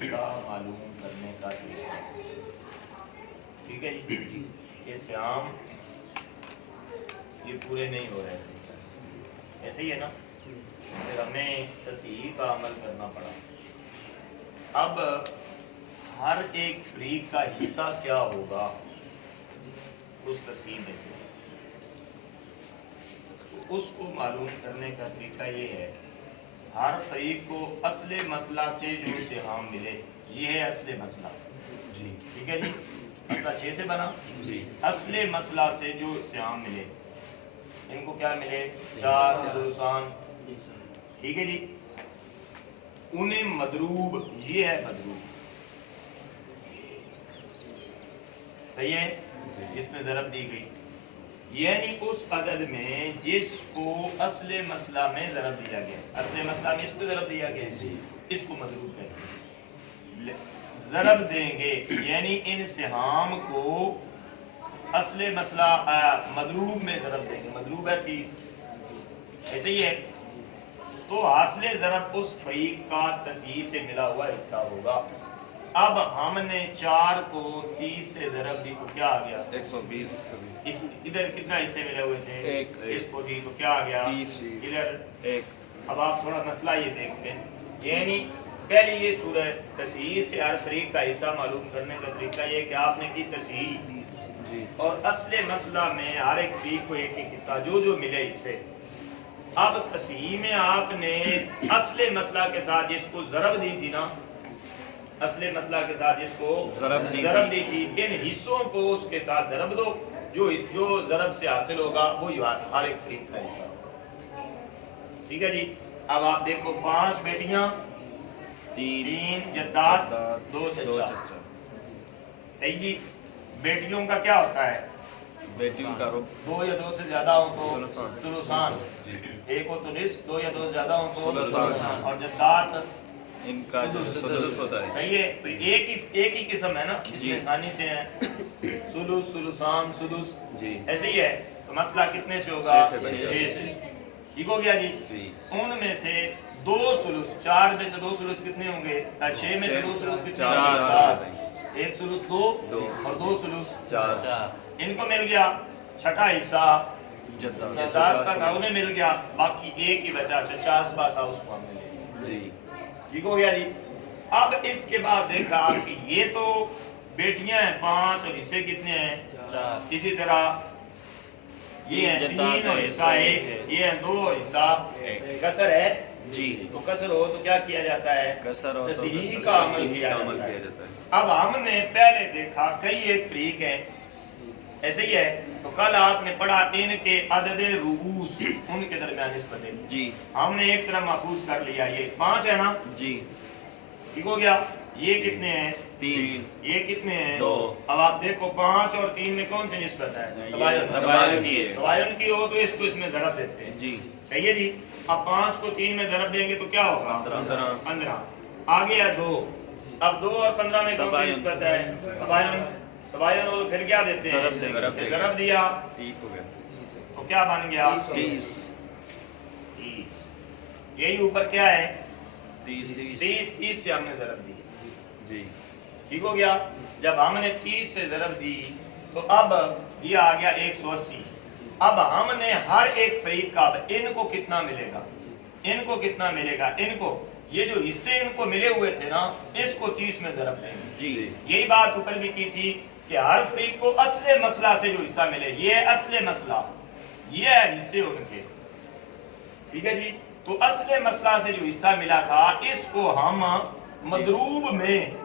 हिस्सा मालूम करने का तरीका। ठीक है जी। ये श्याम ये पूरे नहीं हो रहे थे, ऐसे ही है ना, फिर हमें तस्हीह का अमल करना पड़ा। अब हर एक फरीक का हिस्सा क्या होगा उस तस्हीह में से, तो उसको मालूम करने का तरीका ये है, हर फरीक को असले मसला से जो सिहाम मिले, ये है असले मसला जी। ठीक है जी, मसला 6 से बना जी। असले मसला से जो सिहाम मिले, इनको क्या मिले, 4 सुलसान। ठीक है जी, उन्हें मदरूब, ये है मदरूब, सही है, इसमें ज़रब दी गई, यानी उस अदद में जिसको असले मसला में ज़रब दिया गया, असले मसला में इसको ज़रब दिया गया, इसको मदरूब कहते हैं। ज़रब देंगे यानी इन सिहाम को असले मसला मदरूब में ज़रब देंगे, मदरूब है 30, ऐसे ही है। तो हासिल ज़रब उस फरीक का तस्हीह से मिला हुआ हिस्सा होगा। अब हमने 4 को 30 से ज़रब दी तो क्या आ गया, 120। इस इधर कितना हिस्से मिले हुए थे, एक। इसको दी तो क्या आ गया, 30। इधर 1। अब आप थोड़ा मसला ये देखते हैं, यानी पहले ये सूरह तस्हीह से हर फरीक का हिस्सा मालूम करने का तरीका ये कि आपने की तस्हीह और असले मसला में हर एक फरीक को एक एक हिस्सा जो जो मिले इससे। अब तस्हीह में आपने असले मसला के साथ जिसको ज़रब दी थी ना, असले मसला के साथ जिसको ज़रब दी थी, इन हिस्सों को उसके साथ ज़रब दो, जो ज़रब से हासिल होगा वो हर एक फरीक का हिस्सा। ठीक है जी। अब आप देखो 5 बेटियां, 3 जद्दाद, 2 चचा, सही जी। बेटियों का क्या होता है, बेटियों का 2 या 2 से ज्यादा हो तो सुलसान, 1 हो तो निस्फ, 2 या 2 से ज्यादा हो तो सुलसान, और जद्दाद इनका सुदुस होता है। सही है। तो एक ही किस्म है ना, इसमें आसानी से है सुलुस, सुलसान, सुदुस जी, ऐसे ही है। तो मसला कितने से होगा, 6 से। ठीक हो गया जी। उनमें से 2 सुलुस, 4 में से 2 सुलुस कितने होंगे, 6 में से 2 सुलुस कितने, 4, 1 सुलुस 2 और 2 सुलुस 4। इनको मिल गया छठा हिस्सा, जद्दाद का उन्हें मिल गया, बाकी एक ही बचा, चचा असबा था, उसको हमने ले लिया जी। ठीक हो गया जी। अब इसके बाद देखा कि ये तो बेटियां हैं 5 और हिस्से कितने हैं 4, इसी तरह ये है 3 और हिस्सा 1, ये है 2 और हिस्सा 1, कसर है जी। तो कसर हो तो क्या किया जाता है, तस्हीह का अमल किया जाता है। अब हमने पहले देखा कई एक फरीक है, ऐसे ही है। तो कल आपने पढ़ा इनके अदद रूबूस, उनके दरमियान निस्बतें जी, हमने एक तरफ महफूज कर लिया, ये 5 है ना जी। ठीक हो गया। ये कितने हैं, 3, ये कितने हैं 2। अब आप देखो 5 और 3 में कौन सी निस्बत है, तबायुन की हो तो इसको इसमें ज़रब देते हैं जी, सही है जी। अब 5 को 3 में ज़रब देंगे तो क्या होगा, 15। आगे है 2, अब 2 और 15 में कौन सी निस्बत है, तबायुन हो तो फिर क्या देते हैं, ज़रब दिया, 30 हो गया, तो क्या बन गया 30। यही ऊपर क्या है 30 से हमने ज़रब दी जी। ठीक हो गया। जब हमने 30 से ज़रब दी तो अब ये आ गया 180। अब हमने हर एक फरीक का इनको कितना मिलेगा, इनको कितना मिलेगा, इनको ये जो हिस्से इनको मिले हुए थे ना, इसको 30 में ज़रब देंगे जी। यही बात ऊपर भी की थी कि हर फरीक को असले मसला से जो हिस्सा मिले, ये असले मसला, ये है हिस्से उनके। ठीक है जी। तो असले मसला से जो हिस्सा मिला था इसको हम मदरूब में,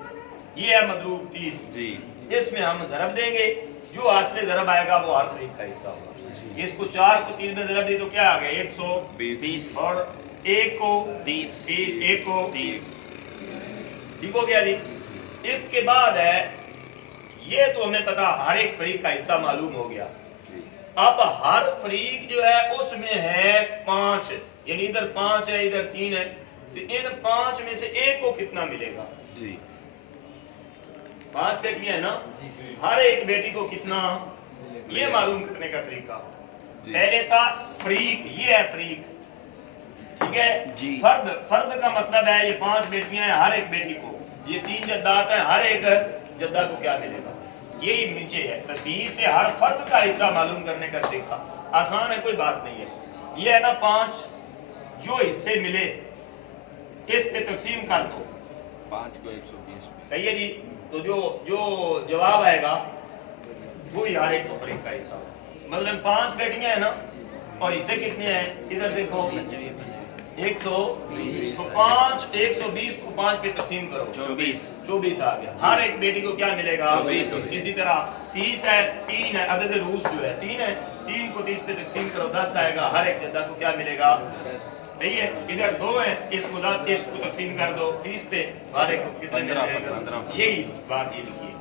ये है मदरूब 30 जी, इसमें हम ज़रब देंगे, जो असले ज़रब आएगा वो हर फरीक का हिस्सा होगा। इसको 4 को 3 में ज़रब दी तो क्या आ गया 120 और 1 को 30, 1 को 30। ठीक हो गया जी। इसके बाद है, ये तो हमें पता हर एक फरीक का हिस्सा मालूम हो गया। अब हर फरीक जो है उसमें है 5, यानी इधर 5 है इधर 3 है, तो इन 5 में से एक को कितना मिलेगा जी, 5 बेटियां है ना, हर एक बेटी को कितना, ये मालूम करने का तरीका। पहले था फरीक, ये है फरीक, ठीक है जी। फर्द का मतलब है ये 5 बेटियां हैं, हर एक बेटी को ये 3 जद्दात हैं, हर एक जद्दा को क्या मिलेगा, यही नीचे है। तस्हीह से हर फर्द का हिस्सा मालूम करने का तरीका आसान है, कोई बात नहीं है। ये है ना 5 जो हिस्से मिले इस पे तकसीम कर दो, 5 को 120 में। सही है जी। तो जो जवाब आएगा वो यार एक फरीक का हिस्सा, मतलब 5 बेटियां हैं ना, और हिस्से कितने हैं, इधर देखो 120, तो 120 को 5 पे तकसीम करो, 24 आ गया। हर एक बेटी को क्या मिलेगा, 24। इसी तरह 30 है, 3 है, अदद रूस जो है 3 है, 3 को 30 पे तकसीम करो, 10 आएगा। हर एक जद्दा को क्या मिलेगा, सही है। इधर 2 है, इसको तकसीम कर दो 30 पे, हर एक को कितने मिलेगा, यही बात ये लिखिए।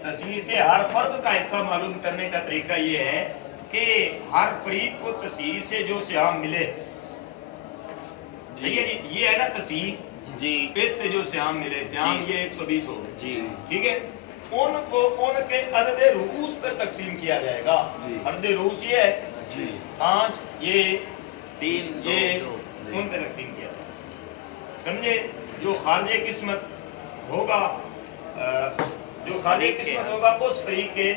तस्हीह से हर फर्द का हिस्सा मालूम करने का तरीका ये है कि हर फरीक को तस्हीह से जो सियाम मिले, सही है जी, ये है ना तस्हीह जी, इससे जो सियाम मिले, सियाम ये 120 हो गए जी, ठीक है। उनको उनके अदद रूस पर तकसीम किया जाएगा। अदद रूस ये है जी, 5 ये 3 ये उन पे तकसीम किया जाएगा, समझे। जो खारिज किस्मत होगा, जो खारिज किस्मत होगा उस फरीक के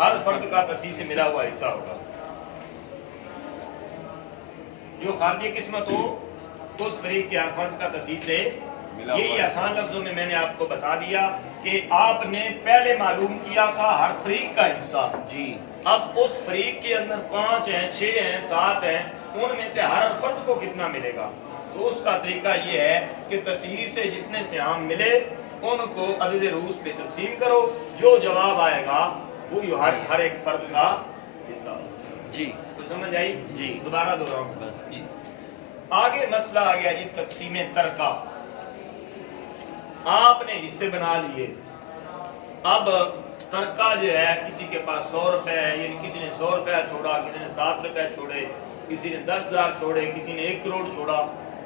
हर फर्द का तस्हीह से मिला हुआ हिस्सा होगा। जो खारिज किस्मत हो उस फरीक के हर फर्द का तस्हीह से, यही आसान लफ्जों में मैंने आपको बता दिया कि आपने पहले मालूम किया था हर फरीक का हिस्सा जी। अब उस फरीक के अंदर 5 हैं, 6 हैं, 7 हैं, उनमें से हर फर्द को कितना मिलेगा। तो उसका तरीका ये है कि तस्हीह से जितने सियाम मिले उनको अदद रूस पे तकसीम करो, जो जवाब आएगा वो हर एक फर्द का हिस्सा जी। तो समझ आई जी, दोबारा दोहराऊं बस। आगे मसला आ गया जी तकसीम तरका। आपने हिस्से बना लिए, अब तरका जो है किसी के पास 100 रुपए है, यानी किसी ने 100 रुपया छोड़ा, किसी ने 7 रुपए छोड़े, किसी ने 10,000 छोड़े, किसी ने 1 करोड़ छोड़ा।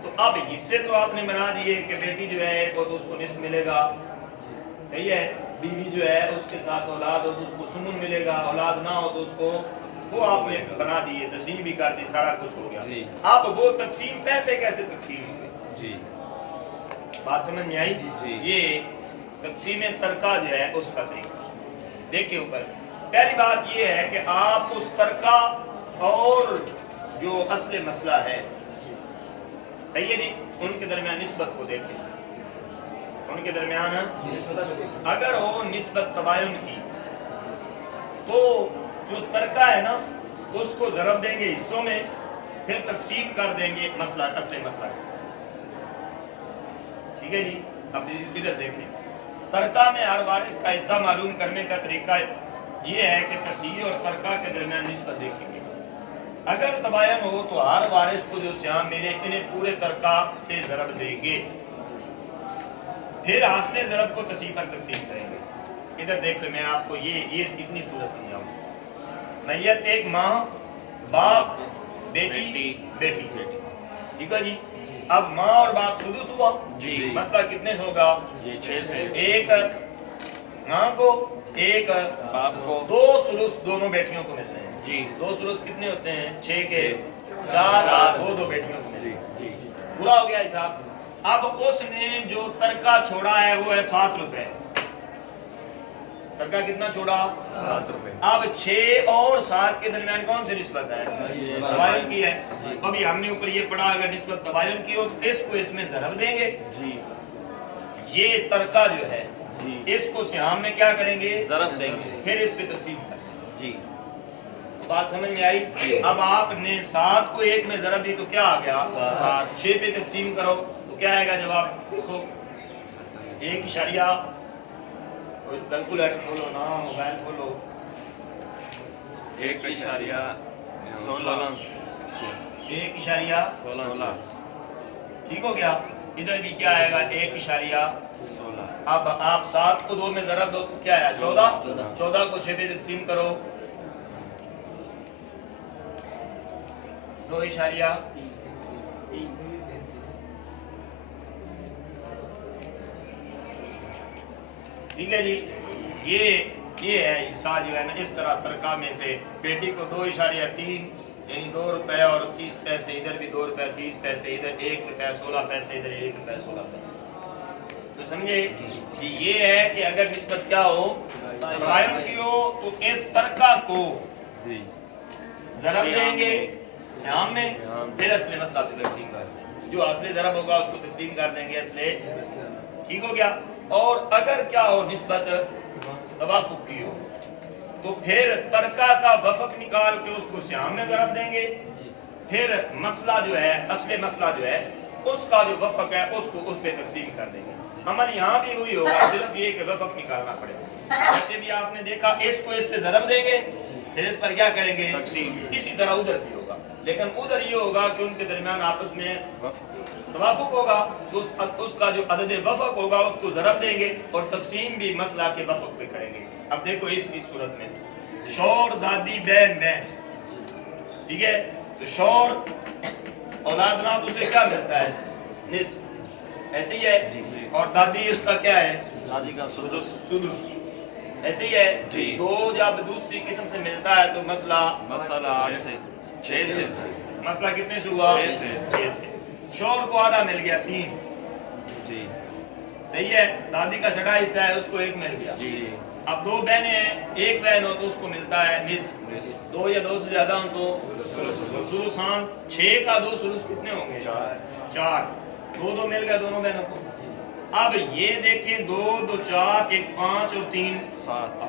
तो अब हिस्से तो आपने बना दिए कि बेटी जो है एक हो तो उसको निस्फ मिलेगा, सही है। बीवी जो है उसके साथ औलाद हो तो उसको सुमुन मिलेगा, औलाद ना हो तो उसको, वो आपने बना दिए, तकसीम भी कर दी, सारा कुछ हो गया। अब वो तकसीम पैसे कैसे तकसीम होगी जी, बात समझ में आई जी। ये तकसीम तरका जो है उसका तरीका देखिए ऊपर। पहली बात ये है कि आप उस तरका और जो असले मसला है, सही है जी, उनके दरमियान निस्बत को देखें। उनके दरमियान अगर हो निस्बत तबायुन की, तो जो तरका है ना उसको ज़रब देंगे हिस्सों में, फिर तकसीम कर देंगे मसला, असले मसला के साथ, ठीक है जी। अब इधर देखें, तरका में हर वारिस का हिस्सा मालूम करने का तरीका ये है कि तस्हीह और तरका के दरमियान निस्बत देखेंगे। अगर तबायन हो तो हर वारिस को जो सियाम मिले इन्हें पूरे तरका से ज़रब देंगे, फिर हासिल ज़रब को तस्हीह पर तकसीम करेंगे। इधर देखो, मैं आपको ये इतनी सूरत समझाऊंगा। मैयत एक माँ, बाप, बेटी, ठीक है जी। अब माँ और बाप सुदुस हुआ जी, मसला कितने से होगा, ये 6 से, एक माँ को एक बाप को, 2 सुलुस दोनों बेटियों को मिलते हैं जी। 2 सुलुस कितने होते हैं, 6 के 4, 2 बेटियों को मिलते हैं, पूरा हो गया हिसाब। अब उसने जो तरका छोड़ा है वो है 7 रुपए। तरका कितना छोड़ा, 7 रुपए। अब 6 और 7 के दरमियान कौन सी निस्बत है, तबायुन की है। तो अभी हमने ऊपर ये पढ़ा, अगर निस्बत तबायुन की हो तो इसको इसमें ज़रब देंगे जी। ये तरका जो है जी, इसको सियाम में क्या करेंगे, ज़रब देंगे, फिर इस पे तकसीम करेंगे जी। बात समझ में आई। अब आपने 7 को 1 में ज़रब दी तो क्या आ गया, 7। 6 पे तकसीम करो तो क्या आएगा जवाब, देखो 1 कैलकुलेटर खोलो ना, मोबाइल खोलो, 1.16 ठीक हो गया। इधर भी क्या आएगा, 1.16। अब आप 7 को 2 में ज़रब दो तो क्या आया, 14। 14 को 6 पे तकसीम करो, 2.3। ठीक है जी। ये है हिस्सा जो है ना, इस तरह तरका में से बेटी को 2.3 यानी 2 रुपए और 30 पैसे, इधर भी 2 रुपए 30 पैसे, इधर 1 रुपया 16 पैसे, इधर 1 रुपया 16 पैसे। तो समझे कि ये है कि अगर निस्बत क्या हो तबायुन की हो तो इस तरका को ज़रब देंगे श्याम में, फिर असले मसला से तकसीम कर देंगे। जो असले ज़रब होगा उसको तकसीम कर देंगे असले, ठीक हो गया। और अगर क्या हो निस्बत तवाफुक की हो तो फिर तरका का वफक निकाल के उसको श्याम में ज़रब देंगे, फिर मसला जो है असले मसला जो है उसका जो वफक है उसको उस पे तकसीम कर देंगे। अमल यहाँ भी हुई होगा, सिर्फ ये कि वफक निकालना पड़ेगा। जैसे भी आपने देखा इसको इससे ज़रब देंगे, फिर इस पर क्या करेंगे तकसीम, इसी तरह उधर भी होगा, लेकिन उधर ये होगा कि उनके दरमियान आपस में तवाफुक होगा तो उसका जो अदद वफक होगा उसको ज़रब देंगे और तकसीम भी मसला के वफक पे करेंगे। अब देखो इसकी सूरत में शौर दादी बहन बहन, ठीक है, तो शौर औलाद ना तो उसे क्या मिलता है निस्फ, ऐसे ही है, और दादी उसका क्या है दादी का सुदुस, सुदुस, ऐसे ही है। दो जब दूसरी किस्म से मिलता है तो मसला 8 से 6 से, मसला कितने से हुआ 6 से। शौर को आधा मिल गया 3, सही है, दादी का छठा हिस्सा है उसको 1 मिल गया। अब 2 बहनें हैं, 1 बहन हो तो उसको मिलता है निस्फ, 2 या 2 से ज्यादा हो तो सुलुसान, 6 का 2 सुलुस कितने होंगे 4, 2 मिल गया दोनों बहनों को। अब ये देखें 2 2 4 1 5 और 3 7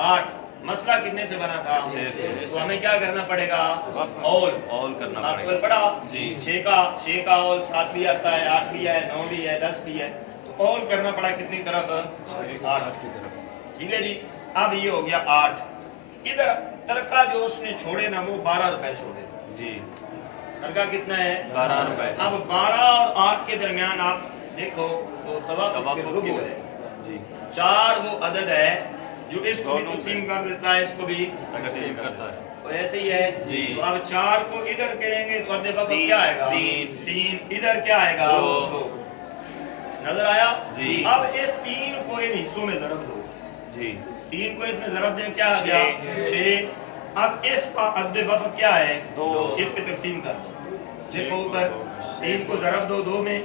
8, मसला कितने से बना था 6, तो हमें क्या करना पड़ेगा ऑल करना पड़ेगा। पड़ा 6 का ऑल 7 भी आता है, 8 भी है, 9 भी है, 10 भी है, तो ऑल करना पड़ा कितनी तरफ 8 की तरफ, ठीक है जी। अब ये हो गया 8, इधर तरका जो उसने छोड़े ना वो 12 रुपए छोड़े जी, तरका कितना है 12 रुपए। अब 12 और 8 के दरमियान आप देखो तो तवाफुक है जी, 4 वो अदद है जो इसको भी तकसीम कर देता है, इसको भी तकसीम करता है, तो ऐसे ही है जी। तो अब 4 को इधर करेंगे तो अदद वफक क्या आएगा 3, इधर क्या आएगा 2, नजर आया जी। अब इस 3 को इन हिस्सों में ज़रब दो जी, 3 को इसमें ज़रब दें क्या आ गया 6। अब इस अदद वफक क्या है 2, इस पे तकसीम कर दो, देखो ऊपर 3 को ज़रब दो 2 में,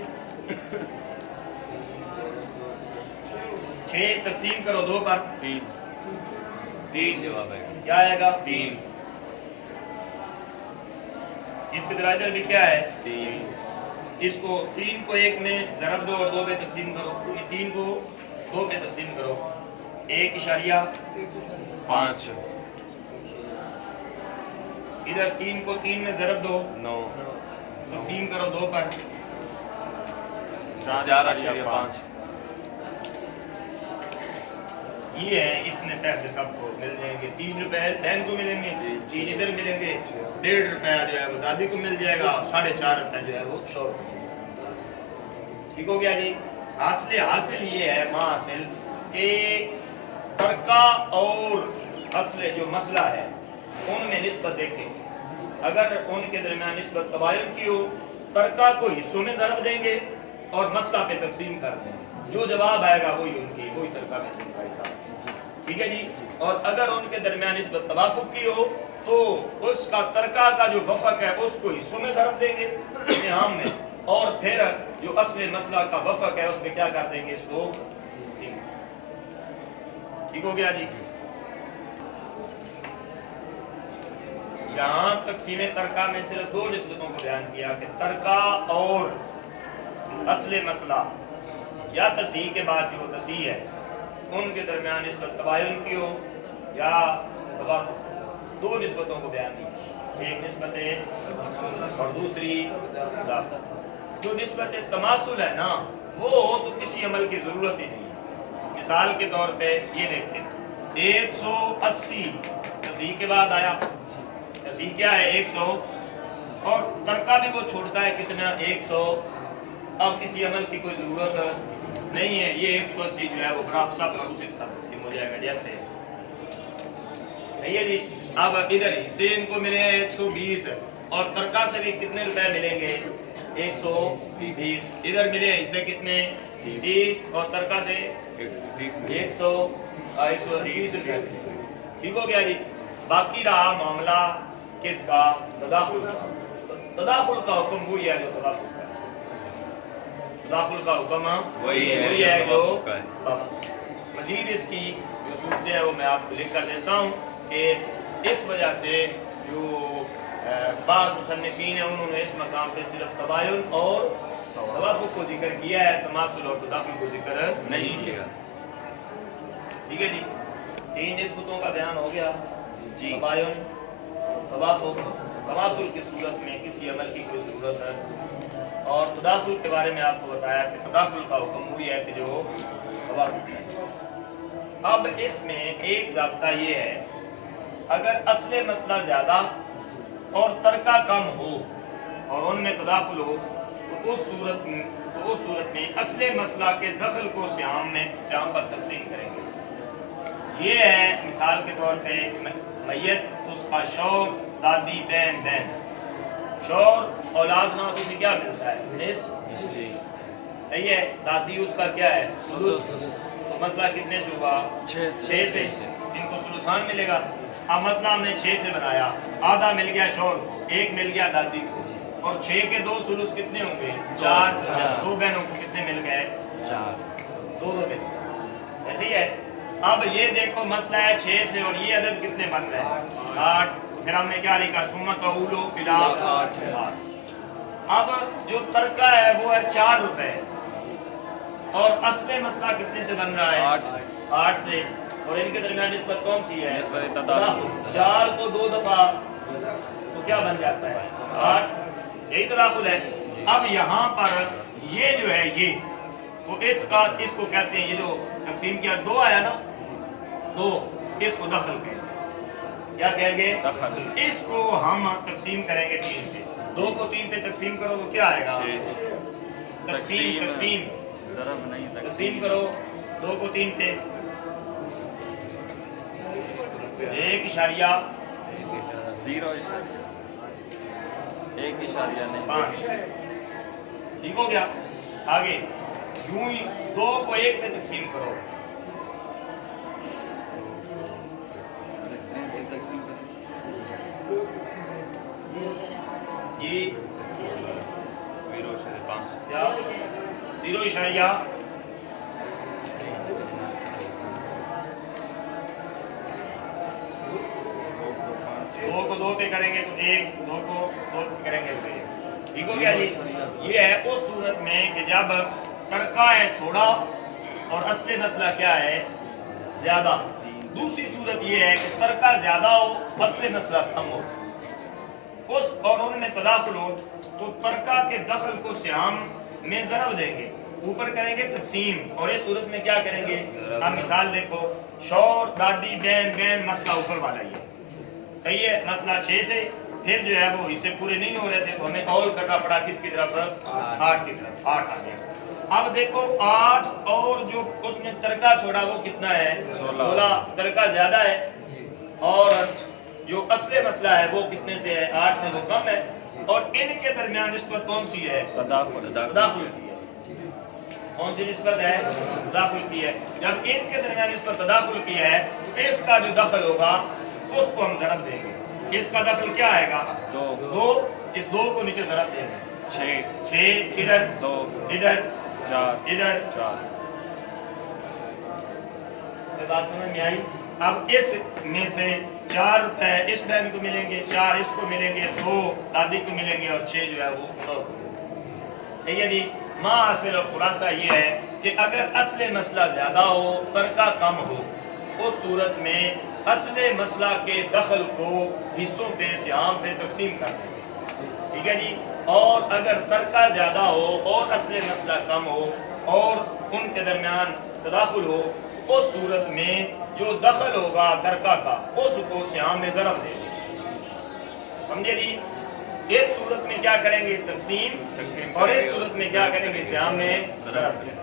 6 तकसीम करो 2 पर 3 जवाब आएगा, क्या आएगा 3। इसके इधर भी क्या है 3, इसको 3 को 1 में ज़रब दो और 2 पे तकसीम करो, 3 को 2 पे तकसीम करो 1.5, इधर 3 को 3 में ज़रब दो 9, तकसीम करो 2 पर 4.5। ये है, इतने पैसे सबको मिल जाएंगे, 3 रुपए बहन को मिलेंगे, 3 इधर मिलेंगे, 1.5 रुपया जो है वो दादी को मिल जाएगा, 4.5 रुपया जो है वो शौर को, ठीक हो गया जी। हासिल ये है हासिल कि तरका और असले जो मसला है उनमें निस्बत देखें, अगर उनके दरमियान निस्बत तबायुन की हो तरका को हिस्सों में ज़रब देंगे और मसला पे तकसीम कर देंगे, जो जवाब आएगा वही तरका में से हिस्सा, ठीक है जी। और अगर उनके दरमियान निस्बत तवाफुक की हो तो उसका तरका का जो वफक है उसको हिस्सों में ज़रब देंगे इस्तेहाम में, और फिर जो असले मसला का वफक है उसमें क्या कर देंगे इसको, ठीक हो गया जी। यहाँ तकसीम तरका में सिर्फ 2 निस्बतों को बयान किया कि तरका और असले मसला या तसीह के बाद जो तसीह है उनके दरमियान निस्बत तबायुन की हो या तवाफुक, 2 निस्बतों को बयान की, एक निस्बत और दूसरी जो निस्बत तमासुल है ना वो तो किसी अमल की जरूरत ही नहीं है। मिसाल के तौर पे ये देखते 180 तसीह के बाद आया, तसीह क्या है 100 और तरका भी वो छोड़ता है कितना 100, अब किसी अमल की कोई जरूरत नहीं है, ये 180 जो है वो बराबर सब उसी तरह तकसीम हो जाएगा जैसे है जी। अब इधर हिस्से इनको मिले 120 और तरका से भी कितने रुपए मिलेंगे 120, इधर मिले हिस्से कितने 30 और तरका से 130 रुपए, ठीक हो गया जी। बाकी रहा मामला किसका तदाखुल का, तदाखुल का हुक्म वही है जो तदाखुल का, तदाखुल का हुक्म वही है जो जो तवाफुक का है। तवाफुक। मजीद इसकी जो सूरतें हैं वो मैं आपको लिख कर देता हूँ कि इस वजह से जो बाद मुसन्निफीन हैं उन्होंने इस मकाम पे सिर्फ तबायुन और तवाफुक को जिक्र किया है, तमासुल और तदाखुल को जिक्र नहीं किया। ठीक है जी, 3 निस्बतों का बयान हो गया जी। तबायुन, तवाफुक, तमासुल की सूरत में किसी अमल की कोई ज़रूरत है, और तदाखुल के बारे में आपको बताया कि तदाखुल का हुक्म हुई है कि जो तवाफुक है। अब इसमें एक ज़ाब्ता ये है, अगर असले मसला ज़्यादा और तरका कम हो और उनमें तदाखुल हो तो उस सूरत में असले मसला के दखल को श्याम पर तकसीम करेंगे। ये है मिसाल के तौर पे मैयत, उसका शौर, दादी, बहन, शौर औलाद ना तो उसे क्या मिलता है? निस्फ। सही है। दादी उसका क्या है? सुदुस। तो मसला कितने से हुआ? 6 से। इनको सुलुसान मिलेगा। अब मसला हमने 6 से बनाया, आधा मिल गया शौर को, 1 मिल गया दादी को, और 6 के 2 सुलुस कितने होंगे? 4। 2 बहनों को कितने मिल गए? 4। 2 मिल गए। ऐसे ही है। अब ये देखो मसला है 6 से और ये अदद कितने बन रहे हैं? 8। फिर हमने क्या लिखा? सुम्मत औलो इला 8। अब जो तरका है वो है 4 रुपए, और असले मसला कितने से बन रहा है? 8 से। और इनके दरमियान निस्बत कौन सी है? 4 को 2 दफा तो क्या बन जाता है? 8। यही तदाखुल है। अब यहाँ पर ये जो है ये वो इसको कहते हैं, ये जो तकसीम किया 2 आया ना, 2, इसको दखल कहेंगे। क्या कहेंगे? इसको हम तकसीम करेंगे 3 पे। 2 को 3 पे तकसीम करो तो क्या आएगा? तकसीम करो 2 को 3 पे, 1.0 5। ठीक हो गया। आगे यूं ही 2 को 1 पे तकसीम करो, ये 0.0 2 को 2 पे करेंगे तो 1, 2 को 2 पे करेंगे तो 1। ठीक हो गया जी। ये है उस सूरत में कि जब तरका है थोड़ा और असले मसला क्या है? ज्यादा। दूसरी सूरत ये है कि तरका ज्यादा हो, असले मसला कम हो, और उनमें तदाखुल हो, तो तरका के दखल को श्याम में ज़रब देंगे, ऊपर करेंगे तकसीम, और इस सूरत में क्या करेंगे? अब मिसाल देखो, शौर, दादी, बहन, मसला ऊपर वाला ही है। सही है। मसला 6 से, फिर जो है वो हिस्से पूरे नहीं हो रहे थे तो हमें ऑल करना पड़ा किसकी तरफ? 8 की तरफ। 8 आ गया। अब देखो 8 और जो उसने तरका छोड़ा वो कितना है? 16। तरका ज्यादा है और जो असले मसला है वो कितने से है? 8 से, वो कम है, और इनके दरमियान निस्बत कौन सी है? तदाखुल की है। कौन सी निस्बत है? तदाखुल की है। जब इनके दरमियान निस्बत तदाखुल की है, इसका जो दखल होगा उसको हम ज़रब देंगे। इसका दखल क्या आएगा? 2। इस 2 को नीचे ज़रब देंगे। 6 इधर, 2 इधर, 4 इधर, 4। बात समझ में आई? अब इस में से 4 रुपए इस बहन को मिलेंगे, 4 इसको मिलेंगे, 2 दादी को मिलेंगे, और 6 जो है वो शौहर को। सही है जी। मासिल और खुलासा ये है कि अगर असले मसला ज्यादा हो, तरका कम हो, उस सूरत में असले मसला के दखल को हिस्सों पे, श्याम पे तकसीम कर देंगे। ठीक है जी। और अगर तरका ज्यादा हो और असले मसला कम हो और उनके दरमियान तदाखुल हो, उस सूरत में जो दखल होगा तरका का, उसको श्याम में ज़रब देंगे। समझे जी? इस सूरत में क्या करेंगे? तकसीम, और इस सूरत में क्या करेंगे? श्याम में ज़रब देंगे।